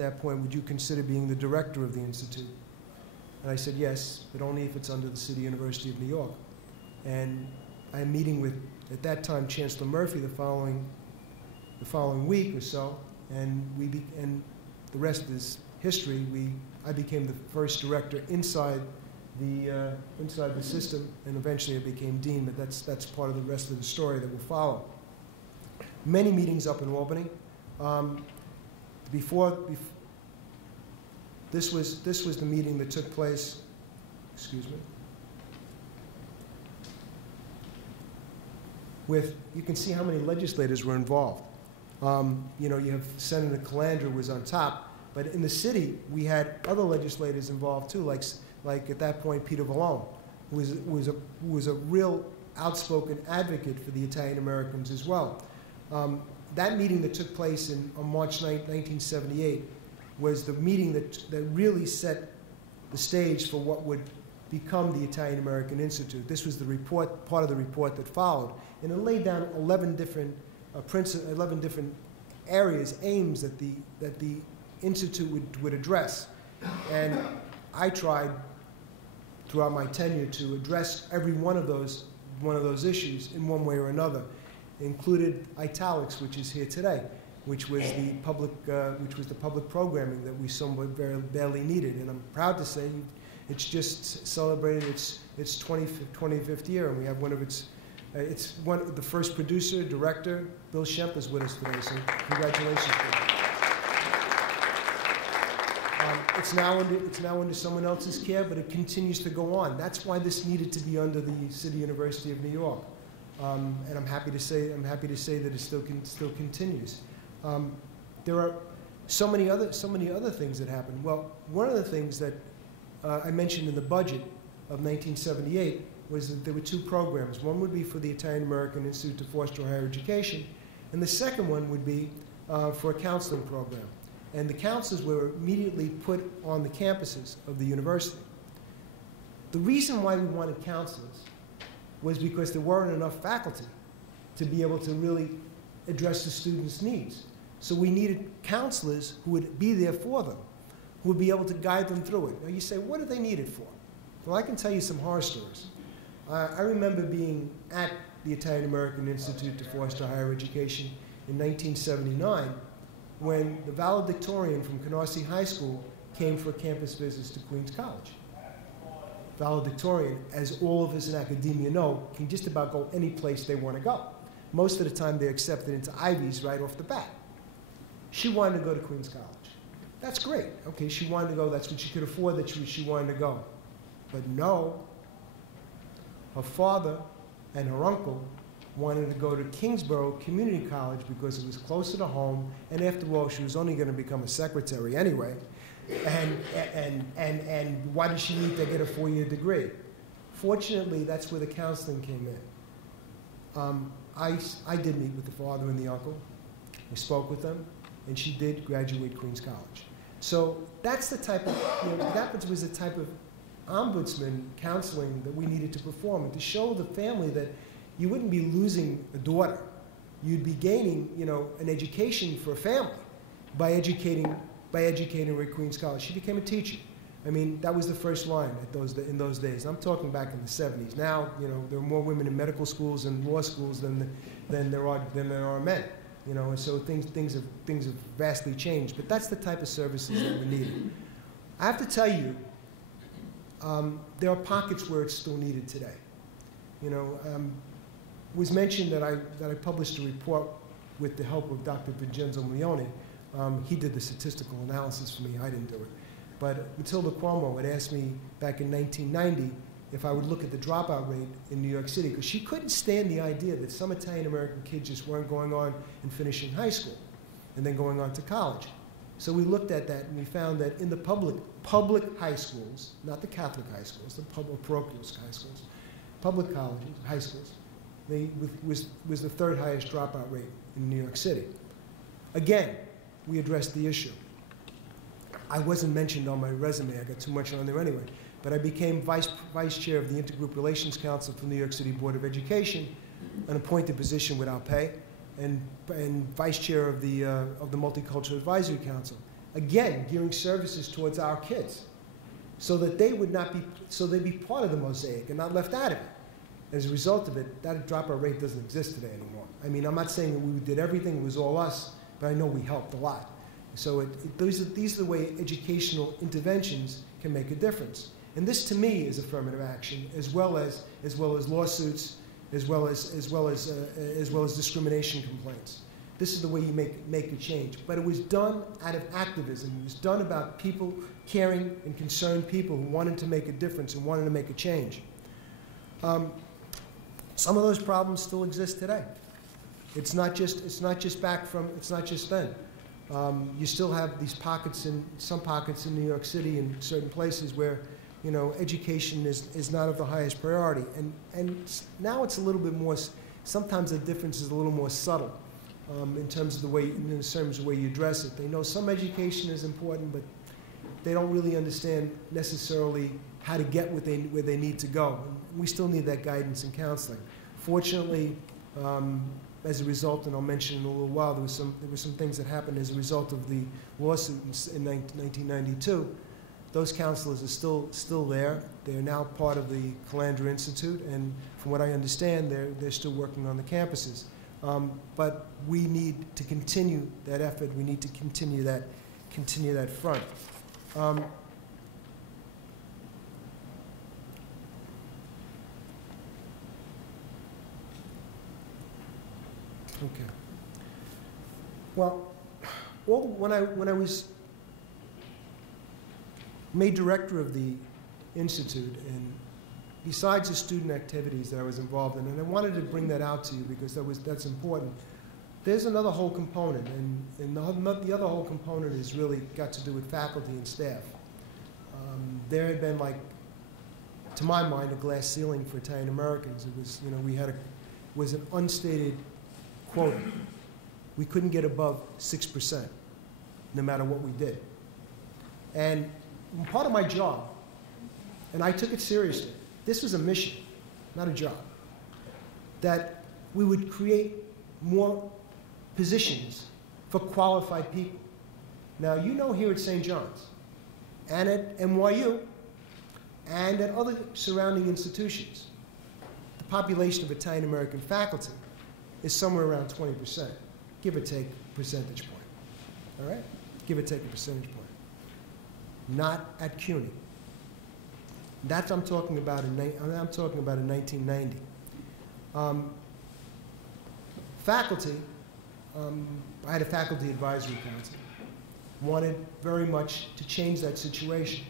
that point, would you consider being the director of the Institute? And I said, yes, but only if it's under the City University of New York. And I'm meeting with, at that time, Chancellor Murphy the following week or so, and the rest is history. I became the first director inside the system, and eventually I became dean, but that's part of the rest of the story that will follow. Many meetings up in Albany. This was the meeting that took place, excuse me, with, you can see how many legislators were involved. You know, you have Senator Calandra was on top, but in the city, we had other legislators involved too, like at that point, Peter Vallone, who was a real outspoken advocate for the Italian Americans as well. That meeting that took place on March 9, 1978, was the meeting that really set the stage for what would become the Italian American Institute. This was the report, part of the report that followed, and it laid down 11 different areas, aims that the Institute would address. And I tried throughout my tenure to address every one of those issues in one way or another. It included italics, which is here today, which was the public programming that we somewhat very badly needed. And I'm proud to say it's just celebrated its 25th year, and we have the first producer, director, Bill Shemp is with us today, so congratulations to him. It's now under someone else's care, but it continues to go on. That's why this needed to be under the City University of New York, and I'm happy to say that it still continues. There are so many other things that happened. Well, one of the things that I mentioned in the budget of 1978 was that there were two programs. One would be for the Italian American Institute to foster higher education, and the second one would be for a counseling program. And the counselors were immediately put on the campuses of the university. The reason why we wanted counselors was because there weren't enough faculty to be able to really address the students' needs. So we needed counselors who would be there for them, who would be able to guide them through it. Now you say, what do they need it for? Well, I can tell you some horror stories. I remember being at the Italian American Institute to Foster Higher Education in 1979 when the valedictorian from Canarsie High School came for a campus visit to Queens College. Valedictorian, as all of us in academia know, can just about go any place they want to go. Most of the time they're accepted into Ivies right off the bat. She wanted to go to Queens College. That's great. Okay, she wanted to go. That's what she could afford, that she wanted to go. But no, her father and her uncle wanted to go to Kingsborough Community College because it was closer to home, and after all, she was only going to become a secretary anyway. And why did she need to get a 4-year degree? Fortunately, that's where the counseling came in. I did meet with the father and the uncle. I spoke with them, and she did graduate Queens College. So that's the type of, that was the type of ombudsman counseling that we needed to perform, and to show the family that you wouldn't be losing a daughter. You'd be gaining, an education for a family by educating her at Queens College. She became a teacher. I mean, that was the first line in those days. I'm talking back in the 70s. Now, there are more women in medical schools and law schools than there are men. And so things have vastly changed. But that's the type of services that we needed. I have to tell you, there are pockets where it's still needed today. It was mentioned that I published a report with the help of Dr. Vincenzo Leone. He did the statistical analysis for me. I didn't do it. But Matilda Cuomo had asked me back in 1990 if I would look at the dropout rate in New York City, because she couldn't stand the idea that some Italian-American kids just weren't going on and finishing high school and then going on to college. So we looked at that, and we found that in the public high schools, not the Catholic high schools, the public parochial high schools, public colleges, high schools, was the third highest dropout rate in New York City. Again, we addressed the issue. I wasn't mentioned on my resume. I got too much on there anyway. But I became vice chair of the Intergroup Relations Council for the New York City Board of Education, an appointed position without pay, and vice chair of the Multicultural Advisory Council. again, gearing services towards our kids so that they would not be, so they'd be part of the mosaic and not left out of it. As a result of it, that dropout rate doesn't exist today anymore. I mean, I'm not saying that we did everything, it was all us, but I know we helped a lot. So these are the way educational interventions can make a difference. And this, to me, is affirmative action, as well as lawsuits, as well as discrimination complaints. This is the way you make a change. But it was done out of activism. It was done about people, caring and concerned people who wanted to make a difference and wanted to make a change. Some of those problems still exist today. It's not just then. You still have these pockets some pockets in New York City and certain places where, you know, education is not of the highest priority. And now it's a little bit more, sometimes the difference is a little more subtle in terms of the way you address it. They know some education is important, but they don't really understand necessarily how to get where they need to go. And we still need that guidance and counseling. Fortunately, as a result, and I'll mention in a little while, there were some things that happened as a result of the lawsuit in 1992. Those counselors are still there. They're now part of the Calandra Institute, and from what I understand, they're still working on the campuses. But we need to continue that effort. We need to continue that front. Okay. Well, when I was made director of the Institute, and besides the student activities that I was involved in, and I wanted to bring that out to you because that's important, there's another whole component, and the other whole component is really got to do with faculty and staff. There had been, like, to my mind, a glass ceiling for Italian Americans. It was, you know, was an unstated quota. We couldn't get above 6%, no matter what we did. And part of my job, and I took it seriously, this was a mission, not a job, that we would create more positions for qualified people. Now, you know, here at St. John's, and at NYU, and at other surrounding institutions, the population of Italian American faculty is somewhere around 20%, give or take a percentage point. All right? Give or take a percentage point. Not at CUNY. That's I'm talking about in 1990. Faculty, I had a faculty advisory council, wanted very much to change that situation.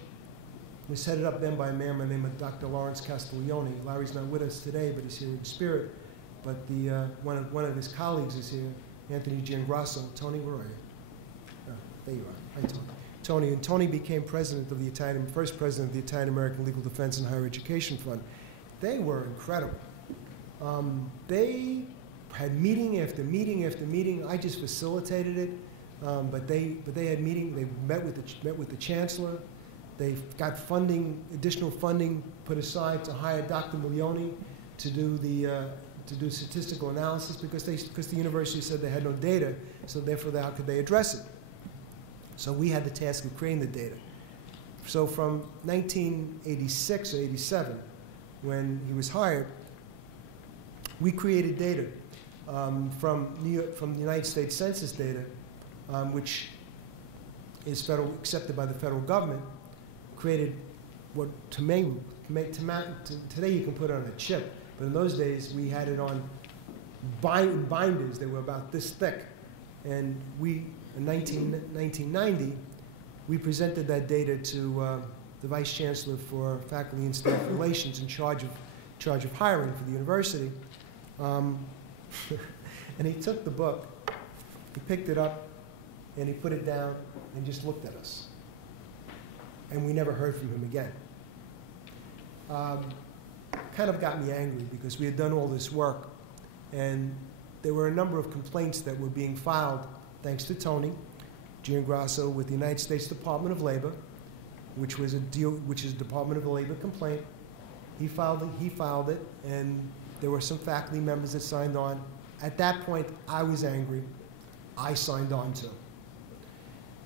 It was headed up then by a man by the name of Dr. Lawrence Castiglione. Larry's not with us today, but he's here in spirit. But one of his colleagues is here, Anthony Giangrasso. Tony, where are you? Oh, there you are. Hi, Tony. And Tony became president of the first president of the Italian American Legal Defense and Higher Education Fund. They were incredible. They had meeting after meeting after meeting. I just facilitated it, but they had meeting. They met with the chancellor. They got funding, additional funding put aside to hire Dr. Milioni to do statistical analysis because the university said they had no data, so therefore how could they address it? So we had the task of creating the data. So from 1986 or 87, when he was hired, we created data from the United States Census data, which is accepted by the federal government, created what today you can put it on a chip, but in those days we had it on binders. They were about this thick, and in 1990, we presented that data to the Vice Chancellor for Faculty and Staff Relations in charge of hiring for the university. And he took the book, he picked it up, and he put it down and just looked at us. And we never heard from him again. Kind of got me angry because we had done all this work, and there were a number of complaints that were being filed, thanks to Tony Giangrasso, with the United States Department of Labor, which is a Department of Labor complaint. He filed it, and there were some faculty members that signed on. At that point, I was angry. I signed on too.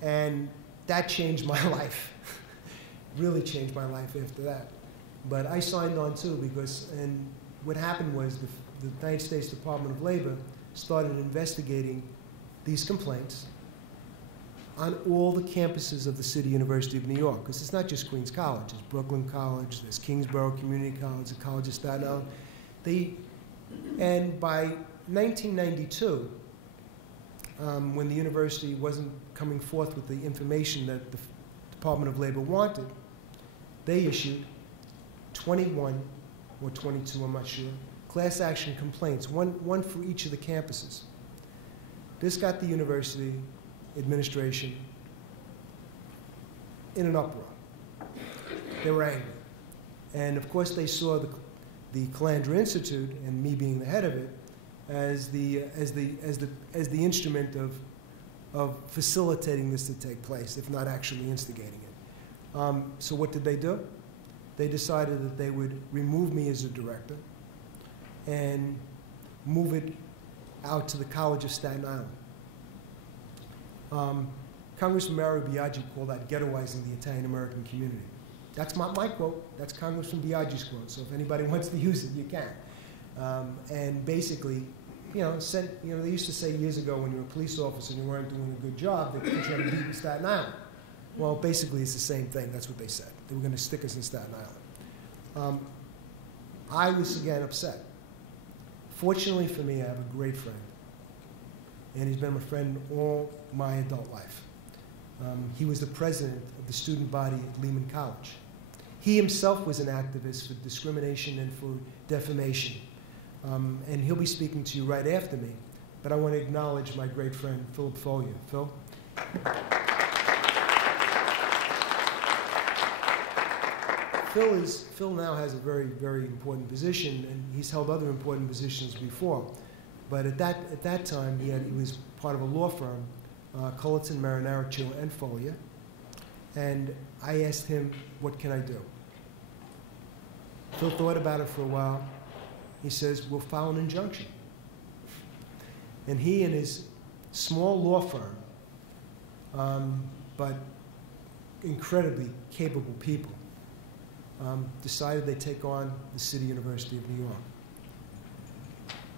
And that changed my life. Really changed my life after that. But I signed on too because, and what happened was the United States Department of Labor started investigating these complaints on all the campuses of the City University of New York, because it's not just Queens College, there's Brooklyn College, there's Kingsborough Community College, the College of Staten Island. And by 1992, when the university wasn't coming forth with the information that the Department of Labor wanted, they issued 21 or 22, I'm not sure, class action complaints, one for each of the campuses. This got the university administration in an uproar. They were angry. And of course they saw the Calandra Institute, and me being the head of it, as the instrument of facilitating this to take place, if not actually instigating it. So what did they do? They decided that they would remove me as a director and move it out to the College of Staten Island. Congressman Mario Biaggi called that ghettoizing the Italian-American community. That's not my quote, that's Congressman Biaggi's quote, so if anybody wants to use it, you can. And basically, they used to say years ago when you were a police officer and you weren't doing a good job, they put you on a beat in Staten Island. Well, basically it's the same thing, that's what they said. They were going to stick us in Staten Island. I was, again, upset. Fortunately for me, I have a great friend. And he's been my friend all my adult life. He was the president of the student body at Lehman College. He himself was an activist for discrimination and for defamation. And he'll be speaking to you right after me. But I want to acknowledge my great friend, Philip Follier. Phil? Phil now has a very, very important position, and he's held other important positions before. But at that time, he was part of a law firm, Culleton, Marinaro, and Follier. And I asked him, what can I do? Phil thought about it for a while. He says, we'll file an injunction. And he and his small law firm, but incredibly capable people, decided they'd take on the City University of New York.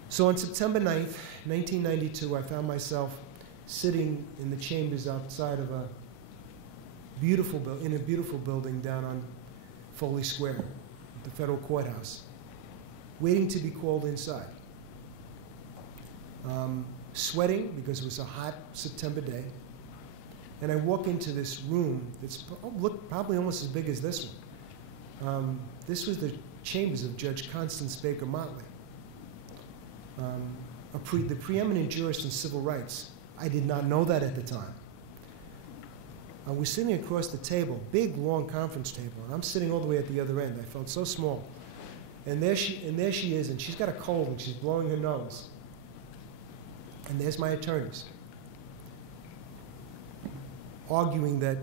So on September 9th, 1992, I found myself sitting in the chambers outside of a beautiful building down on Foley Square, the federal courthouse, waiting to be called inside. Sweating because it was a hot September day. And I walk into this room that's probably almost as big as this one. This was the chambers of Judge Constance Baker Motley, the preeminent jurist in civil rights. I did not know that at the time. I was sitting across the table, big, long conference table, and I'm sitting all the way at the other end. I felt so small. And there she is, and she's got a cold, and she's blowing her nose. And there's my attorneys, arguing that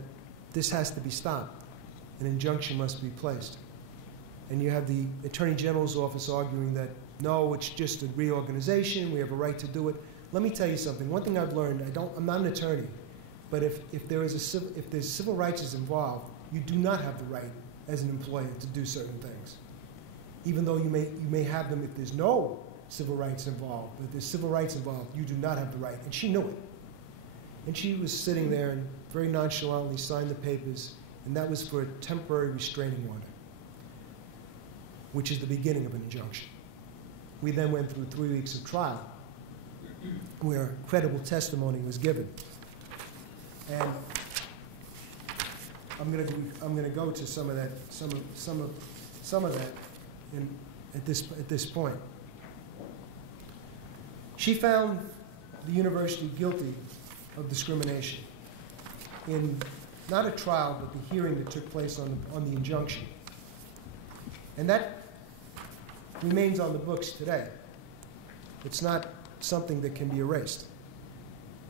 this has to be stopped. An injunction must be placed. And you have the Attorney General's office arguing that, no, it's just a reorganization, we have a right to do it. Let me tell you something. One thing I've learned, I'm not an attorney, but if there's civil rights is involved, you do not have the right as an employer to do certain things. Even though you may have them if there's no civil rights involved, but if there's civil rights involved, you do not have the right. And she knew it. And she was sitting there and very nonchalantly signed the papers, and that was for a temporary restraining order, which is the beginning of an injunction. We then went through 3 weeks of trial where credible testimony was given. And I'm going to go to some of that, at this point. She found the university guilty of discrimination in not a trial, but the hearing that took place on the injunction. And that remains on the books today. It's not something that can be erased.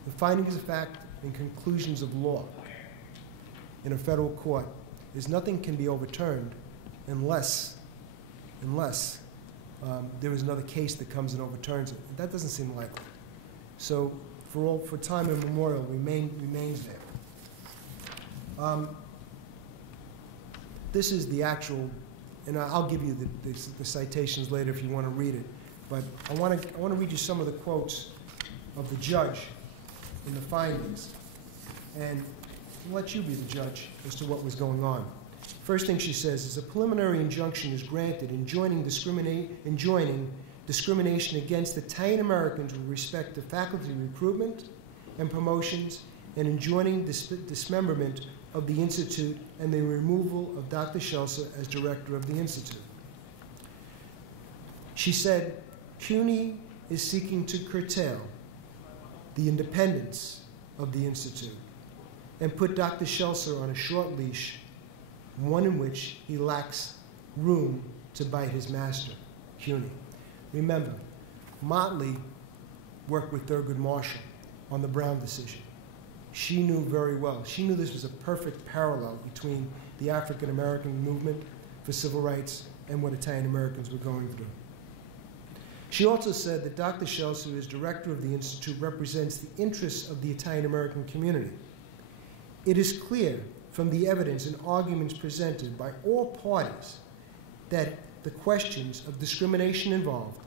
The findings of fact and conclusions of law in a federal court is nothing can be overturned unless there is another case that comes and overturns it. That doesn't seem likely. So for time immemorial remains there. This is the actual, and I'll give you the citations later if you want to read it. But I want to read you some of the quotes of the judge in the findings, and let you be the judge as to what was going on. First thing she says is a preliminary injunction is granted enjoining discrimination against Italian Americans with respect to faculty recruitment and promotions, and enjoining dismemberment of the Institute and the removal of Dr. Scelsa as director of the Institute. She said, CUNY is seeking to curtail the independence of the Institute and put Dr. Scelsa on a short leash, one in which he lacks room to bite his master, CUNY. Remember, Motley worked with Thurgood Marshall on the Brown decision. She knew very well. She knew this was a perfect parallel between the African American movement for civil rights and what Italian Americans were going through. She also said that Dr. Scelsa, as director of the Institute, represents the interests of the Italian American community. It is clear from the evidence and arguments presented by all parties that the questions of discrimination involved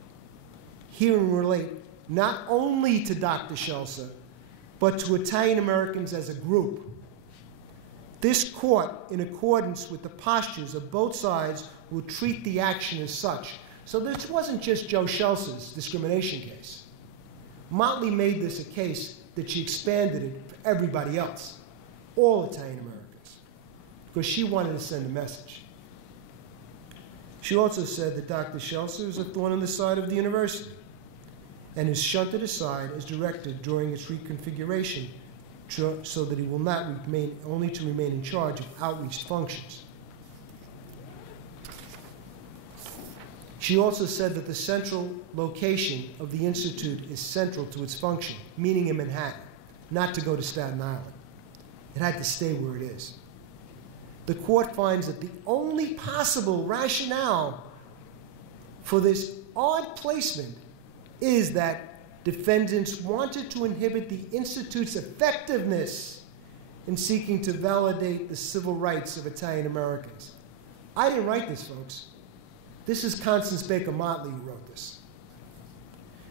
herein relate not only to Dr. Scelsa, but to Italian Americans as a group. This court, in accordance with the postures of both sides, will treat the action as such. So this wasn't just Joe Scelsa's discrimination case. Motley made this a case that she expanded it for everybody else, all Italian Americans, because she wanted to send a message. She also said that Dr. Scelsa is a thorn in the side of the university and is shunted aside as director during its reconfiguration so that he will not remain, only to remain in charge of outreach functions. She also said that the central location of the Institute is central to its function, meaning in Manhattan, not to go to Staten Island. It had to stay where it is. The court finds that the only possible rationale for this odd placement is that defendants wanted to inhibit the Institute's effectiveness in seeking to validate the civil rights of Italian Americans. I didn't write this, folks. This is Constance Baker Motley who wrote this.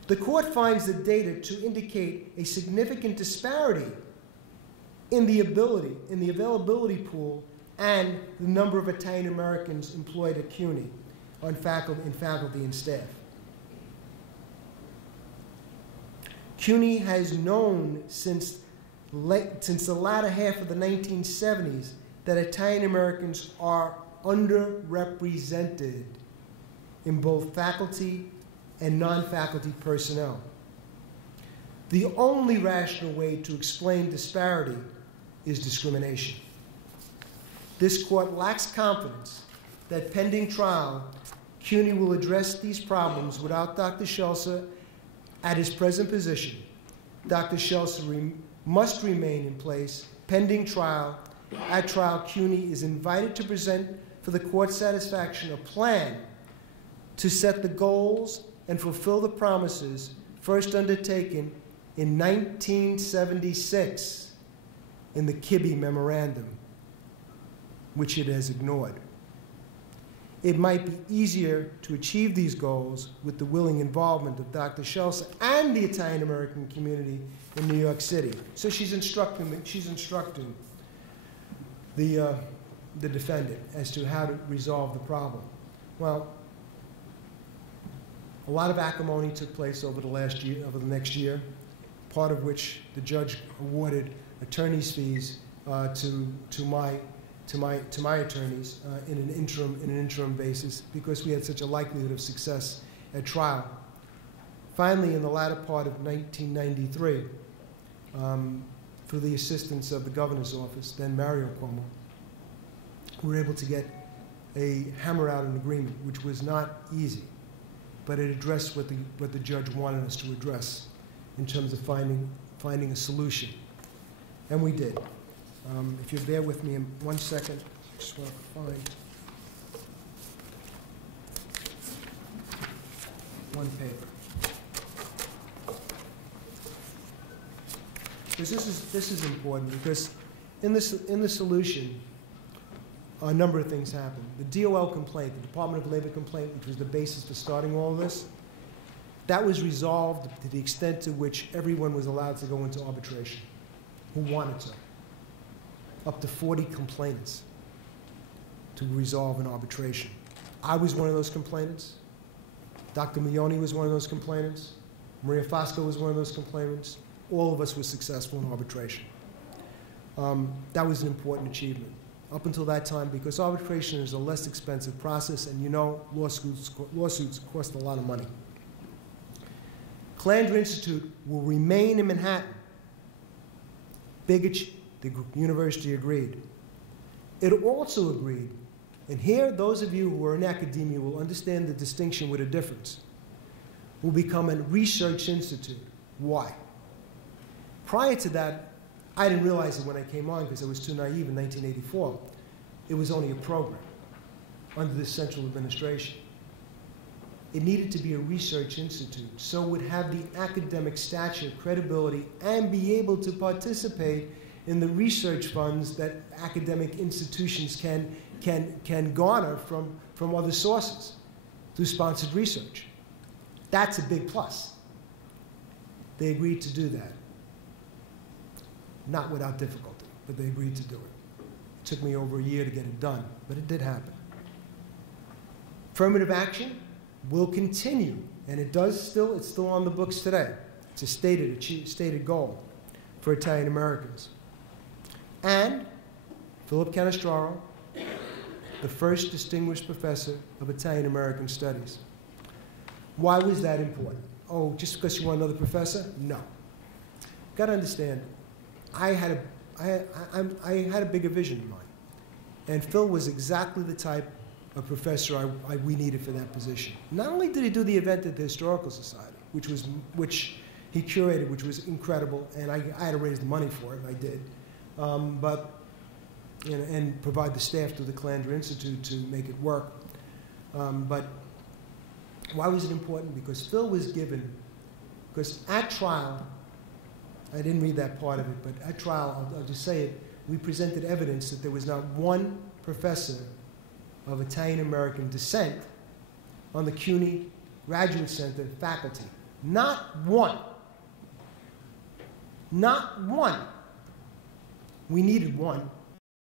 The court finds the data to indicate a significant disparity in the availability pool and the number of Italian Americans employed at CUNY in faculty and staff. CUNY has known since the latter half of the 1970s that Italian Americans are underrepresented in both faculty and non-faculty personnel. The only rational way to explain disparity is discrimination. This court lacks confidence that pending trial, CUNY will address these problems without Dr. Scelsa at his present position. Dr. Scelsa must remain in place pending trial. At trial, CUNY is invited to present for the court's satisfaction a plan to set the goals and fulfill the promises first undertaken in 1976 in the Kibbe Memorandum, which it has ignored. It might be easier to achieve these goals with the willing involvement of Dr. Scelsa and the Italian American community in New York City. So she's instructing the defendant as to how to resolve the problem. Well, a lot of acrimony took place over the next year, part of which the judge awarded attorney's fees to my attorneys in an interim basis because we had such a likelihood of success at trial. Finally, in the latter part of 1993, through the assistance of the governor's office, then Mario Cuomo, we were able to hammer out an agreement, which was not easy, but it addressed what the judge wanted us to address in terms of finding a solution, and we did. If you bear with me in 1 second, I just want to find one paper. Because this is important, because in the solution, a number of things happened. The DOL complaint, the Department of Labor complaint, which was the basis for starting all of this, that was resolved to the extent to which everyone was allowed to go into arbitration who wanted to. Up to 40 complainants to resolve an arbitration. I was one of those complainants. Dr. Mione was one of those complainants. Maria Fosco was one of those complainants. All of us were successful in arbitration. That was an important achievement. Up until that time, because arbitration is a less expensive process, and you know lawsuits cost a lot of money. Calandra Institute will remain in Manhattan. The university agreed. It also agreed, and here those of you who are in academia will understand the distinction with a difference, will become a research institute. Why? Prior to that, I didn't realize it when I came on because I was too naive in 1984. It was only a program under the central administration. It needed to be a research institute, so it would have the academic stature, credibility, and be able to participate in the research funds that academic institutions can garner from other sources through sponsored research. That's a big plus. They agreed to do that. Not without difficulty, but they agreed to do it. It took me over a year to get it done, but it did happen. Affirmative action will continue, and it's still on the books today. It's a stated goal for Italian Americans. And Philip Canestraro, the first distinguished professor of Italian American studies. Why was that important? Oh, just because you want another professor? No. Got to understand, I had a bigger vision in mind. And Phil was exactly the type of professor we needed for that position. Not only did he do the event at the Historical Society, which he curated, which was incredible, and I had to raise the money for it, and I did, and provide the staff through the Calandra Institute to make it work. But why was it important? Because Phil was given, because at trial, I didn't read that part of it, but at trial, I'll just say it, we presented evidence that there was not one professor of Italian-American descent on the CUNY Graduate Center faculty. Not one. Not one. We needed one.